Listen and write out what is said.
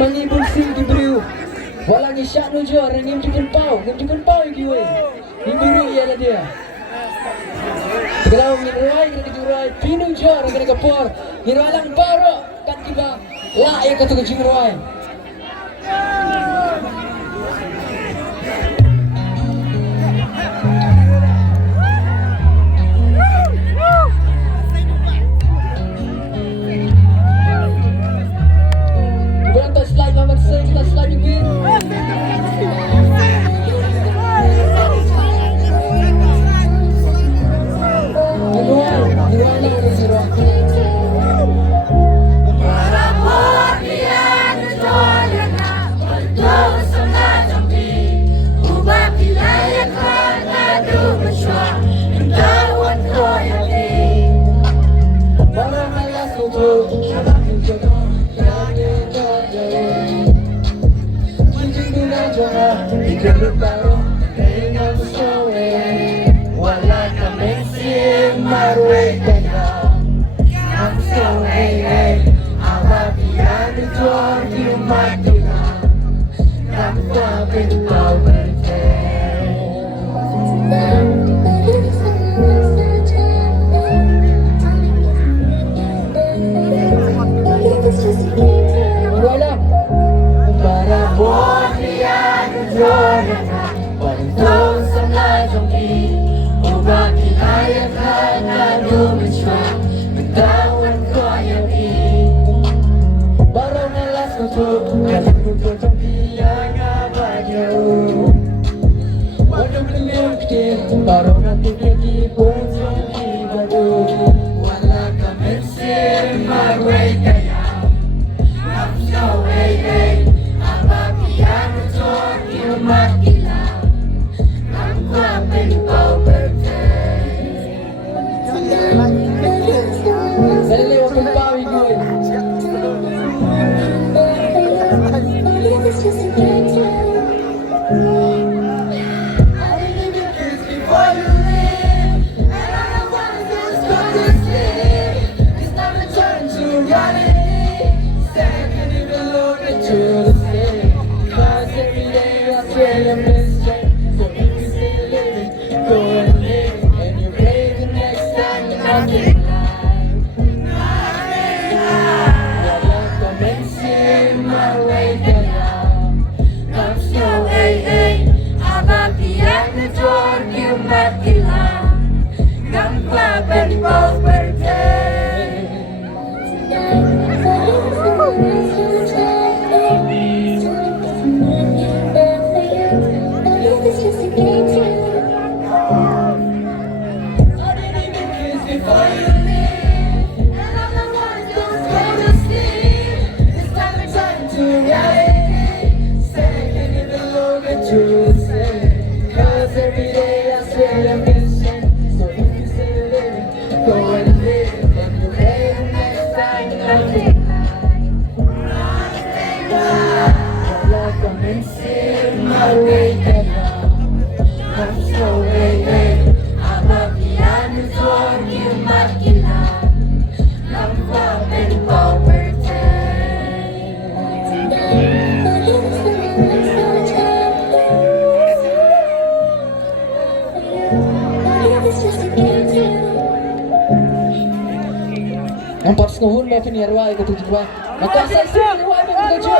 Malibong sing gibriu. Walang isya nujor, ngim juga pau giwe. Gibriu iya lah dia. Kalau ngiruai kena jurai pinujor kena kapor. Ngirualang baro kan tiba lah ya kata ngiruai. Empat sngew maafin ya ruai kata jiwa. Maka saya sngew maafin kata jiwa.